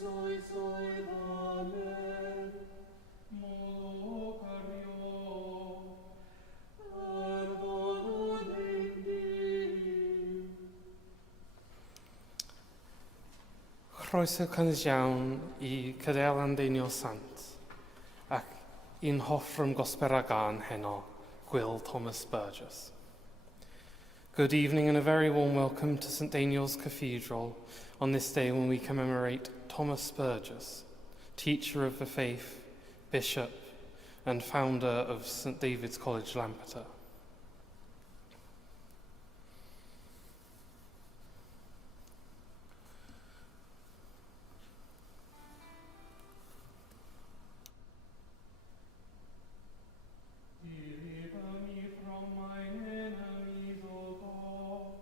wythnoswyl, amen. Molo cario, Arvolwn Dim. Croeso cynnes iawn I Cadeal Andeinio Sant ac un hoffrwm Gosber a gan heno, Gwyl Thomas Burgess. Good evening and a very warm welcome to St Daniel's Cathedral on this day when we commemorate Thomas Burgess, teacher of the faith, bishop and founder of St David's College, Lampeter. deliver me from mine enemies, O God.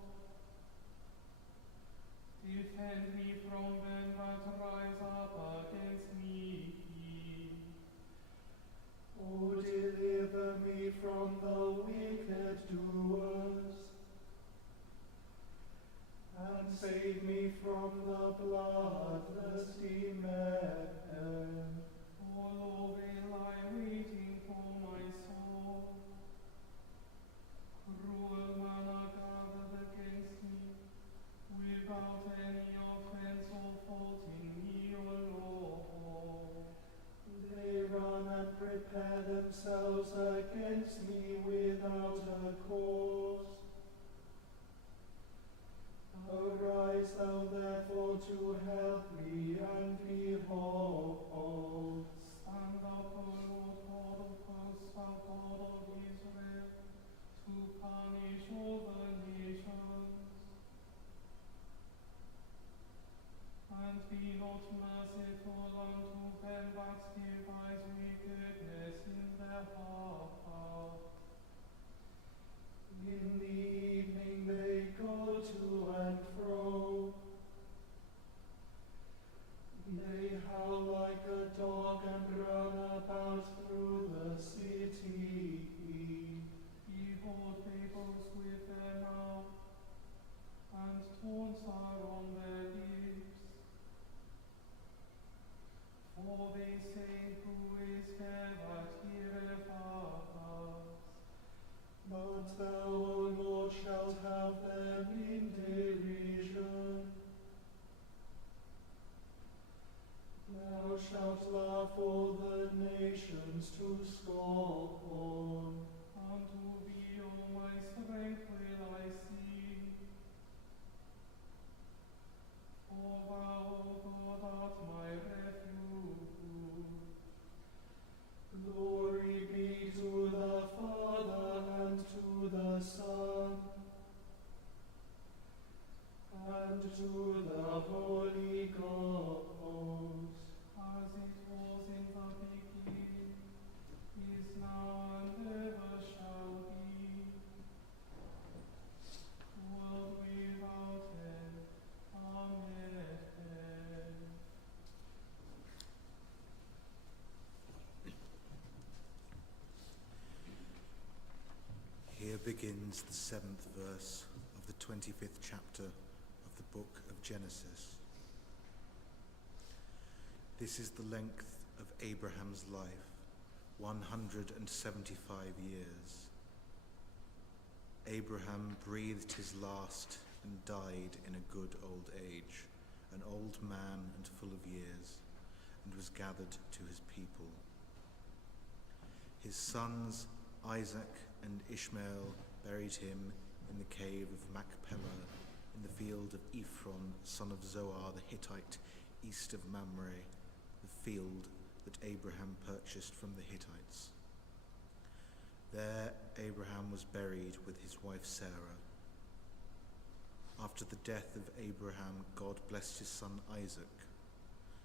Defend me from them that rise up against me. O deliver me from the wicked doers, and save me from the bloodthirsty men. O Lord, they lie waiting for my soul. Cruel men are gathered against me, without any offense or fault in me, O Lord. They run and prepare themselves against me without a cause. Arise thou therefore to help me, and behold, Stand up, O Lord God of hosts, thou God of Israel, to punish all the nations. And be not merciful unto them that devise wickedness in their heart. in the evening they go to and fro. They howl like a dog and run about through the city. Behold, they boast with their mouth, and taunts are on their lips. For they say, who is there that heareth us? But thou, O Lord, shalt have them in derision. Thou shalt laugh all the nations to scorn. Unto thee, O my strength, will I sing. For thou, O God, art my refuge. Glory be to the Father, and to the Son, and to the Holy Ghost. As it was in the beginning, is now, and ever shall be, world without end. Amen. Here begins the 7th verse of the 25th chapter of the book of Genesis. This is the length of Abraham's life, 175 years. Abraham breathed his last and died in a good old age, an old man and full of years, and was gathered to his people. His sons Isaac and Ishmael buried him in the cave of Machpelah in the field of Ephron, son of Zohar the Hittite, east of Mamre, the field that Abraham purchased from the Hittites. There Abraham was buried with his wife Sarah. After the death of Abraham, God blessed his son Isaac,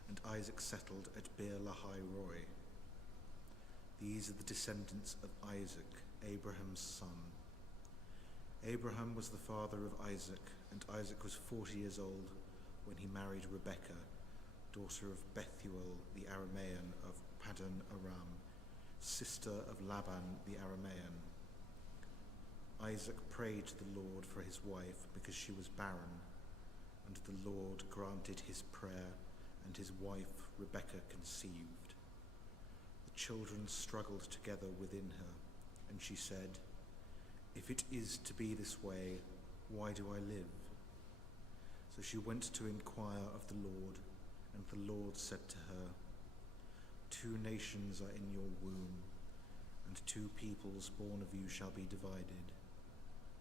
and Isaac settled at Beer Lahai Roi. These are the descendants of Isaac, Abraham's son. Abraham was the father of Isaac, and Isaac was 40 years old when he married Rebekah, daughter of Bethuel the Aramean of Paddan Aram, sister of Laban the Aramean. Isaac prayed to the Lord for his wife because she was barren, and the Lord granted his prayer and his wife Rebekah conceived. The children struggled together within her, and she said, "If it is to be this way, why do I live?" So she went to inquire of the Lord, and the Lord said to her, "2 nations are in your womb, and 2 peoples born of you shall be divided.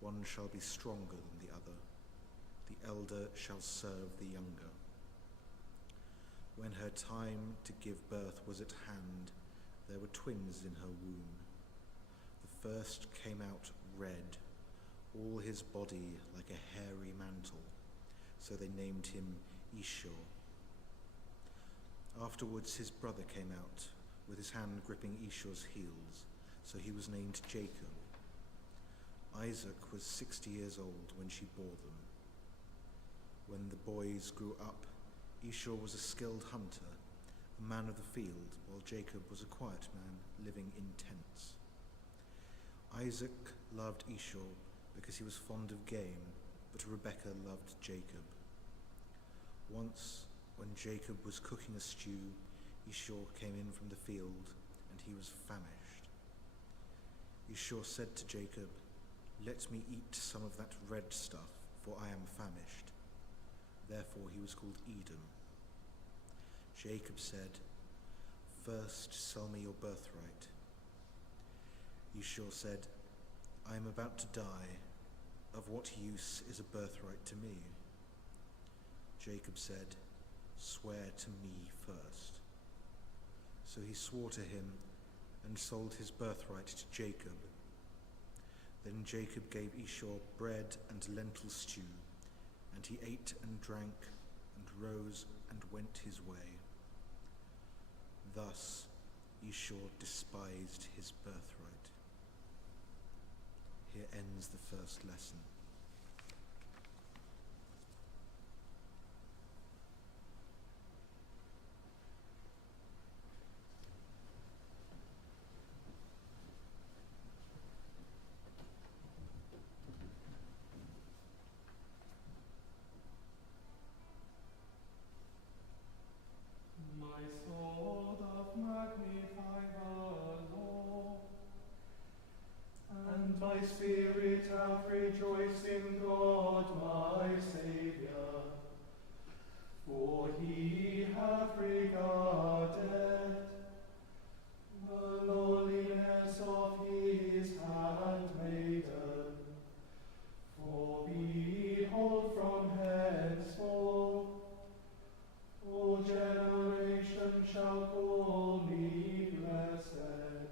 One shall be stronger than the other. The elder shall serve the younger." When her time to give birth was at hand, there were twins in her womb. The first came out red, all his body like a hairy mantle, so they named him Ishur. Afterwards his brother came out, with his hand gripping Ishur's heels, so he was named Jacob. Isaac was 60 years old when she bore them. When the boys grew up, Ishur was a skilled hunter, a man of the field, while Jacob was a quiet man living in tents. Isaac loved Ishur because he was fond of game, but Rebekah loved Jacob. Once, when Jacob was cooking a stew, Ishur came in from the field, and he was famished. Ishur said to Jacob, "Let me eat some of that red stuff, for I am famished." Therefore he was called Edom. Jacob said, "First sell me your birthright." Ishur said, "I am about to die. Of what use is a birthright to me?" Jacob said, "Swear to me first." So he swore to him and sold his birthright to Jacob. Then Jacob gave Ishur bread and lentil stew, and he ate and drank and rose and went his way. Thus Ishur despised his birthright. Here ends the first lesson. My soul doth magnify the Lord, And my spirit hath rejoiced in God my Saviour, for he hath regarded the lowliness of his handmaiden. For behold, from henceforth all generations shall call me blessed.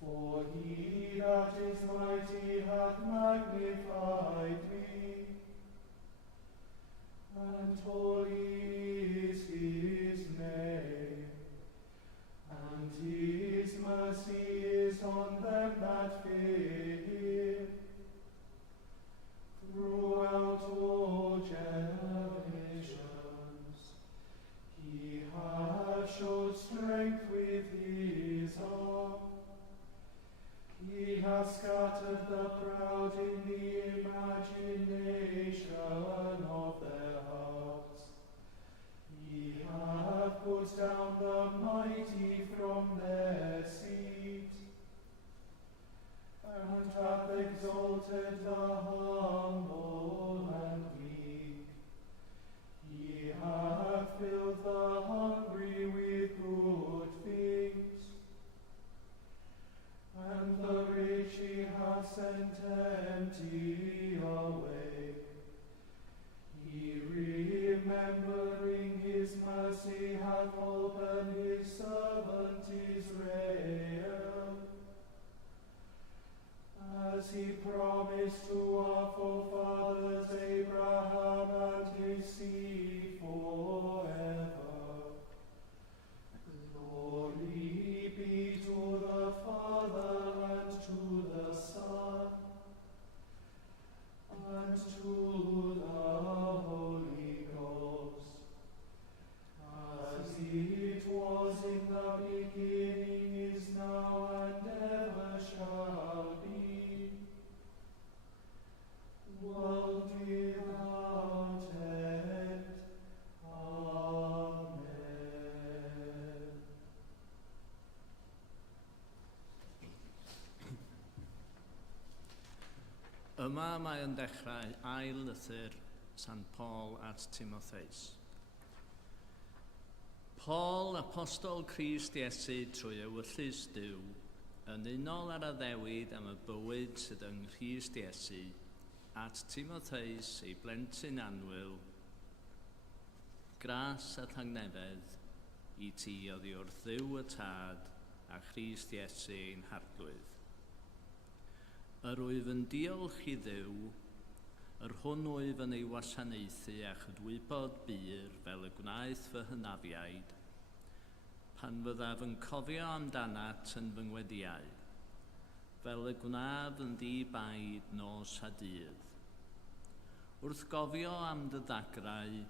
For he that is mighty hath magnified me, and holy is his name, and his mercy is on them that fear him throughout all generations. He hath showed strength with his arm. He hath scattered the proud in the imagination of their hearts. He hath put down the mighty from their seat, and hath exalted the humble and weak. He hath filled the hungry with good things, and the rich he hath sent empty away. He, remembering his mercy, hath opened his servant Israel, as he promised to our forefathers Abraham and his seed forever. Glory be to the Father, and to the Son, and to the Holy Ghost, as it was in the beginning, is now, and ever shall be, world Yma mae yn dechrau ail lythyr St Paul at Timotheus. Paul, apostol Crist Iesu trwy ewyllus Duw, yn unol ar y ddewid am y bywyd sydd yng Nghrist Iesu, at Timotheus ei blentyn anwyl, gras a tangnefedd i ti oddi wrth Dduw y Tad a Crist Iesu ein harglwydd. Yr wyf yn diolch i Dduw, yr hwn wyf yn ei wasanaethu a chydwybod byr fel y gwnaeth fy hynafiaid, pan fyddaf yn cofio amdanat yn fy ngwediau, fel y gwnaf yn ddi-baid nos a dydd. Wrth gofio am dy ddagrau,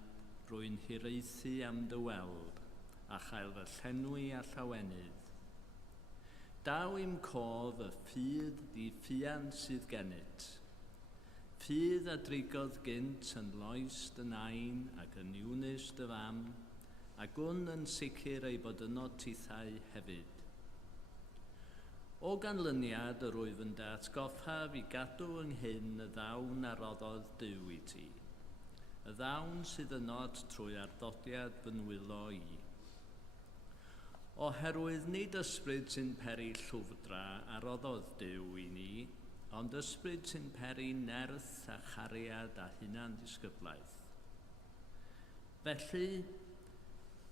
rwy'n hiraethu am dy weld, a chael fy llenwi a llawenydd. Daw i'm cof y ffydd di ffian sydd gennyt. Ffydd a drigodd gynt yn loes dy nain ac yn iwnus dy fam, ac wn yn sicr ei bod yn otithau hefyd. O ganlyniad yr wyf yn datgoffaf i gadw ynghyn y ddawn a roddodd Duw i ti, y ddawn sydd yn nod trwy arddodiad fy nwylo i. Oherwydd nid ysbryd sy'n peri llwfdra a roddodd Duw i ni, ond ysbryd sy'n peri nerth a chariad a hunan disgyblaeth. Felly,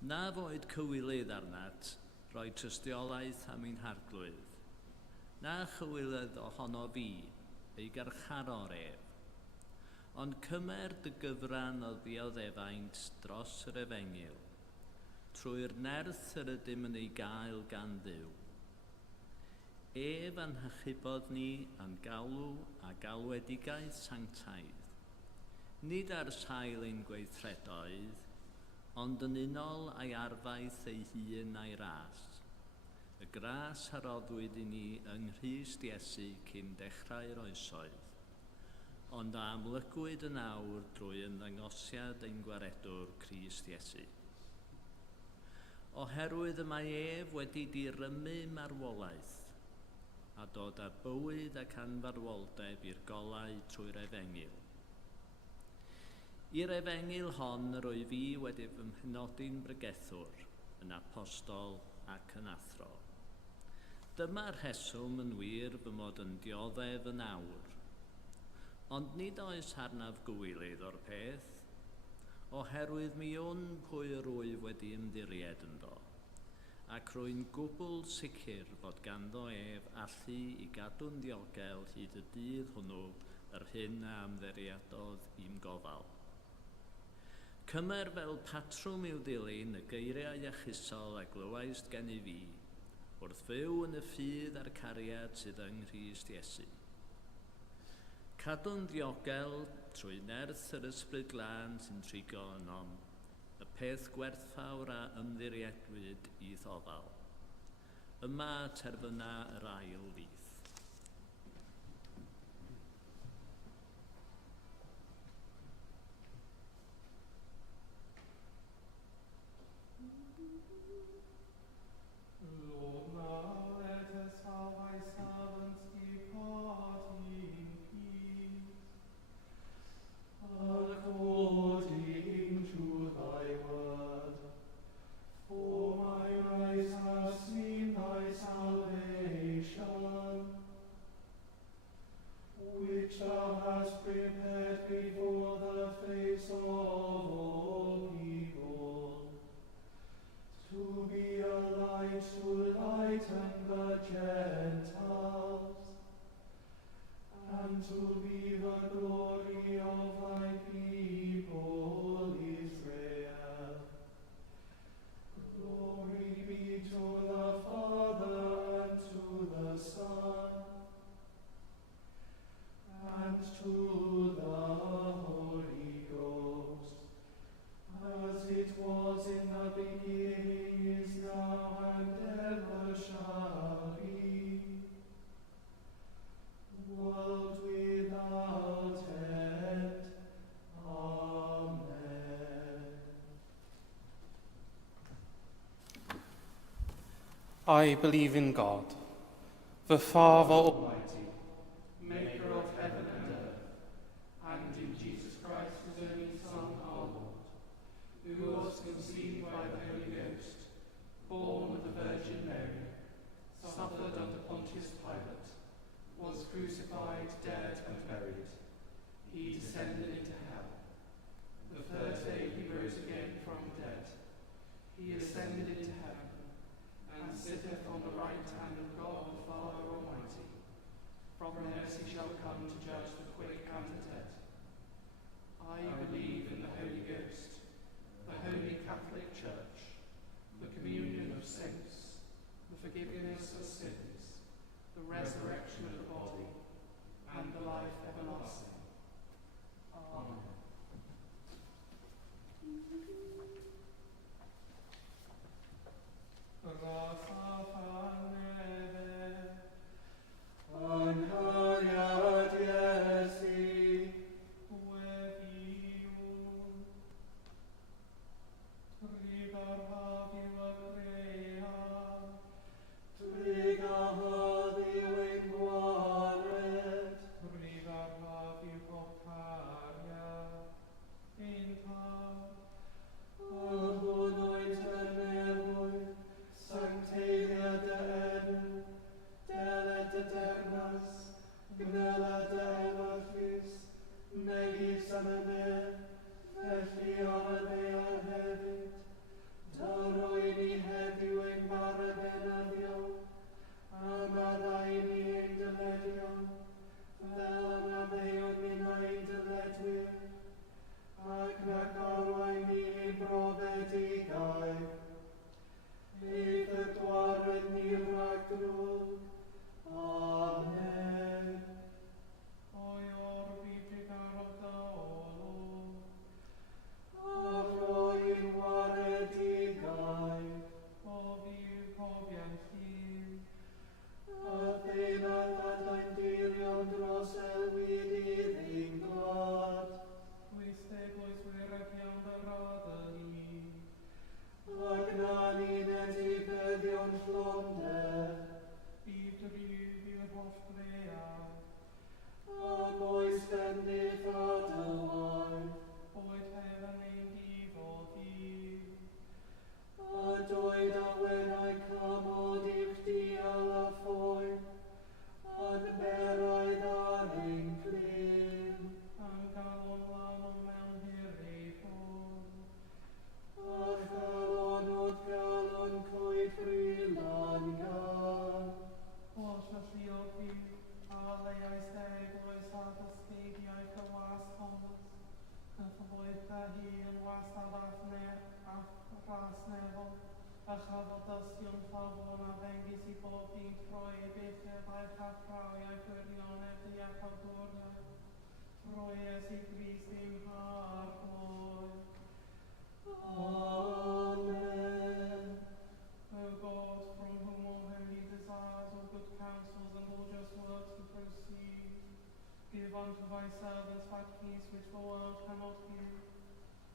na foed cywilydd arnat, roi tystiolaeth am ein harglwydd, na chywilydd ohono fi, ei garcharo'r ef, ond cymer dy gyfran o ddioddefaint dros yr Efengil, trwy'r nerth yr ydym yn ei gael gan Dduw. Ef anhachubod ni am galw a galwedigaeth sanctaidd, nid ar sail ein gweithredoedd, ond yn unol a'i arfaeth ei hun a'i ras, y gras a roddwyd i ni yng Nghrist Iesu cyn dechrau'r oesoedd, ond a amlygwyd yn awr drwy ymddangosiad ein gwaredwr Crist Iesu. Oherwydd y mae ef wedi dirymu marwolaeth, a dod â bywyd ac anfarwoldeb i'r golau trwy'r Efengil. I'r Efengil hon yr o'i fi wedi fy mhenodi'n bregethwr, yn apostol ac yn athro. Dyma'r rheswm yn wir fy mod yn dioddef yn awr, ond nid oes arnaf gwylydd o'r peth, oherwydd mi wn pwy yr wyf wedi ymddiried ynddo, ac rwy'n gwbl sicr fod ganddo ef allu i gadw'n ddiogel hyd y dydd hwnnw yr hyn a ymddiriadodd i'm gofal. Cymer fel patrwm i'w dilyn y geiriau iachusol a glywais gen i fi, wrth fyw yn y ffydd a'r cariad sydd yng Nghrist Iesu. Cadw'n ddiogel trwy nerth yr ysbryd glân sy'n trigo ynom, y peth gwerthfawr a ymddiriedwyd i ddofal. Yma terfyna yr ail fydd. Lord, now lettest thou thy servants depart in peace, according to thy word. For my eyes have seen thy salvation, which thou hast prepared before the face of all people, to be a light to lighten the Gentiles, and to be the glory of thy people Israel. Glory be to the Father, and to the Son, and to the Holy Ghost, as it was in the beginning, is now, and ever shall be, world without end. Amen. I believe in God, the Father Almighty, maker of heaven and earth, crasneddol, a chafodystion ffafon a ddengis I bob dim troi I belledd a'i chaffrau a'i gwirionedd deall o gwrdd. Troies I Grist dim har gloi. Amen. O God, from whom all holy desires, all good counsels, and all just works to proceed, give unto thy servants that peace which the world cannot give,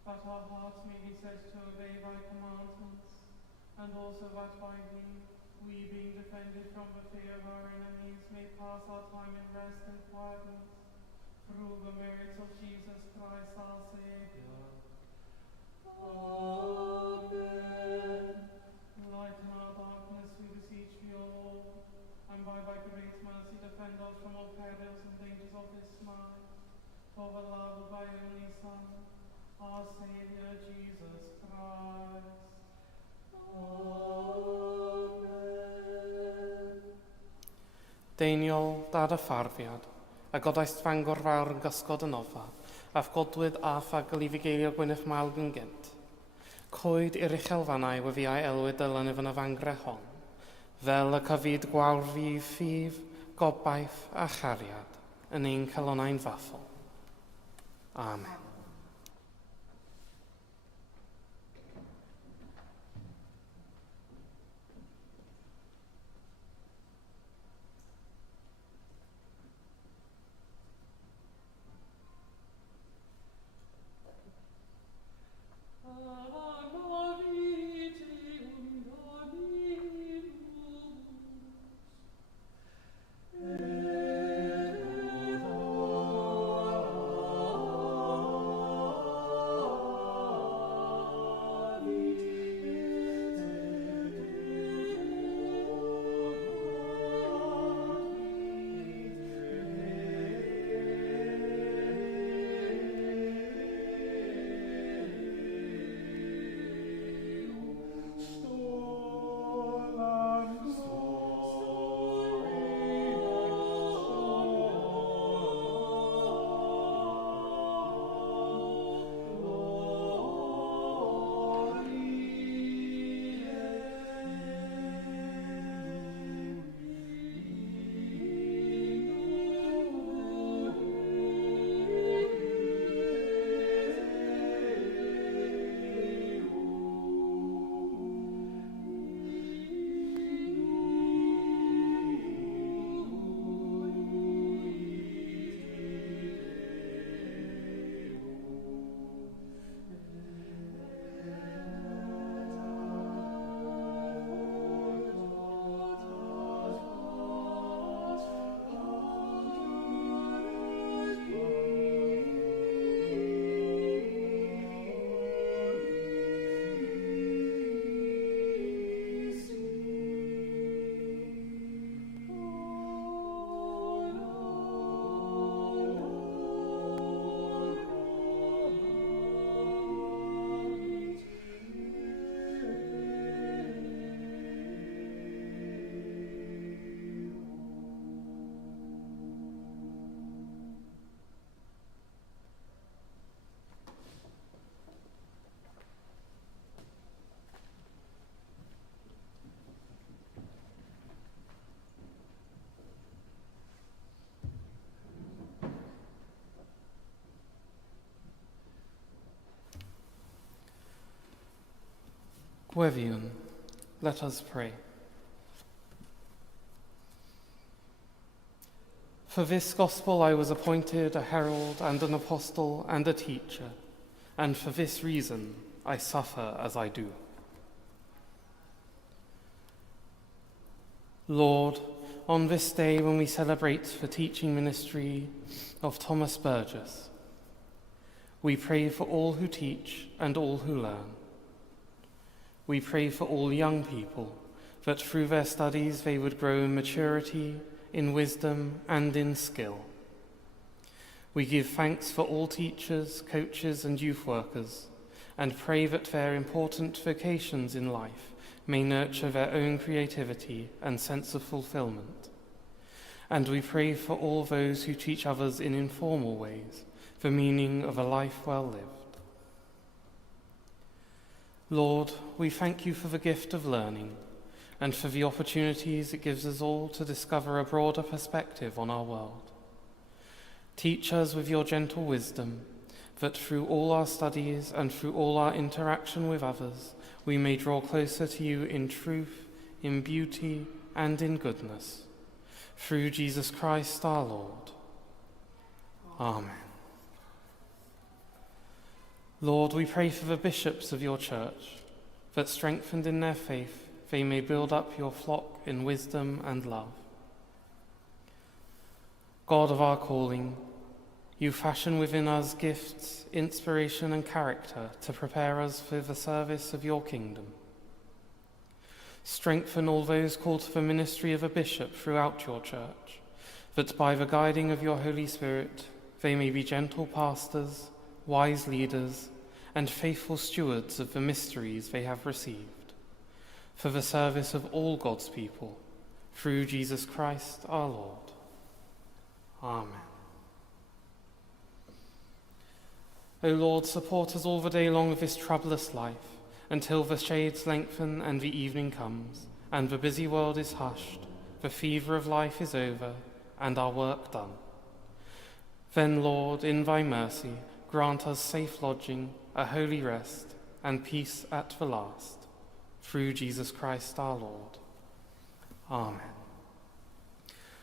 that our hearts may be set to obey thy commandments, and also that by thee, we being defended from the fear of our enemies, may pass our time in rest and quietness, through the merits of Jesus Christ our Saviour. Amen. Lighten our darkness, we beseech thee, O Lord, and by thy great mercy defend us from all perils and dangers of this life, for the love of thy only Son, our Saviour Jesus Christ. Amen. Deiniol dad y ffarddiad, a godaist Fangor fawr yn gysgod yn ofa, a godwyd a ffagl I fugeilio Gwyneth Mael yn gynt. Coed i'r uchelfannau wyfiau elwyd dylan yn y fangre hon, fel y cyfyd gwawr fydd ffydd, gobaith a chariad, yn ein calonau'n fathol. Amen. Gweviwn, let us pray. For this gospel I was appointed a herald and an apostle and a teacher, and for this reason I suffer as I do. Lord, on this day when we celebrate the teaching ministry of Thomas Burgess, we pray for all who teach and all who learn. We pray for all young people, that through their studies they would grow in maturity, in wisdom, and in skill. We give thanks for all teachers, coaches, and youth workers, and pray that their important vocations in life may nurture their own creativity and sense of fulfillment. And we pray for all those who teach others in informal ways the meaning of a life well lived. Lord, we thank you for the gift of learning and for the opportunities it gives us all to discover a broader perspective on our world. Teach us with your gentle wisdom that through all our studies and through all our interaction with others, we may draw closer to you in truth, in beauty, and in goodness. Through Jesus Christ our Lord. Amen. Lord, we pray for the bishops of your church, that strengthened in their faith, they may build up your flock in wisdom and love. God of our calling, you fashion within us gifts, inspiration, and character to prepare us for the service of your kingdom. Strengthen all those called to the ministry of a bishop throughout your church, that by the guiding of your Holy Spirit, they may be gentle pastors, wise leaders, and faithful stewards of the mysteries they have received, for the service of all God's people, through Jesus Christ our Lord. Amen. O Lord, support us all the day long of this troublous life, until the shades lengthen and the evening comes, and the busy world is hushed, the fever of life is over, and our work done. Then, Lord, in thy mercy, grant us safe lodging, a holy rest, and peace at the last. Through Jesus Christ our Lord. Amen.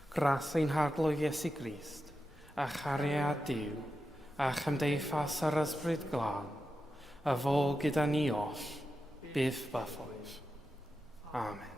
Gras ein harglwydd Iesu Grist, a chariad Duw, a chymdeithas yr ysbryd glân, a fo gyda ni oll, byth bythoedd. Amen.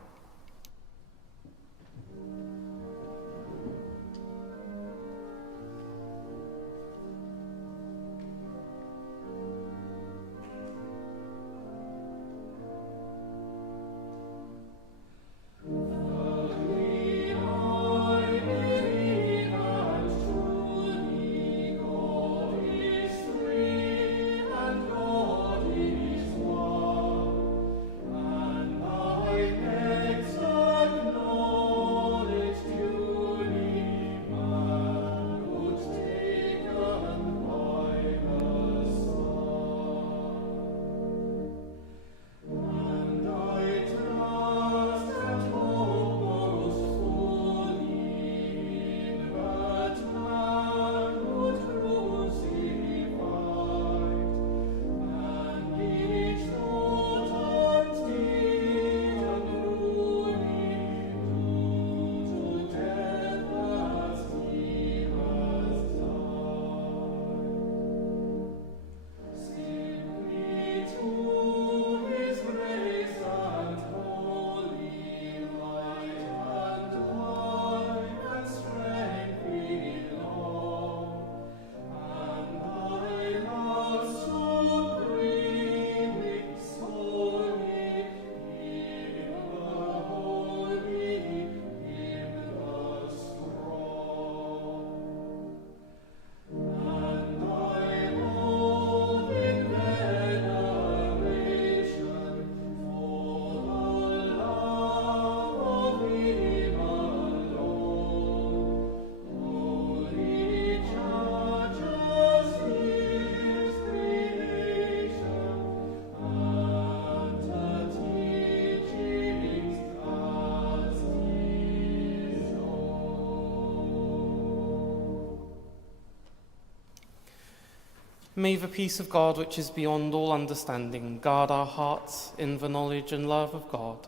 May the peace of God, which is beyond all understanding, guard our hearts in the knowledge and love of God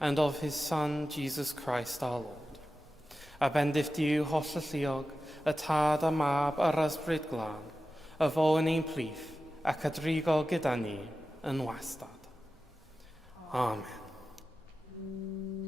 and of his Son, Jesus Christ our Lord. A bendith Duw holl y lluog, y tad a mab yr ysbryd glân, y fo yn ein plith ac a drigo gyda ni yn wastad. Amen.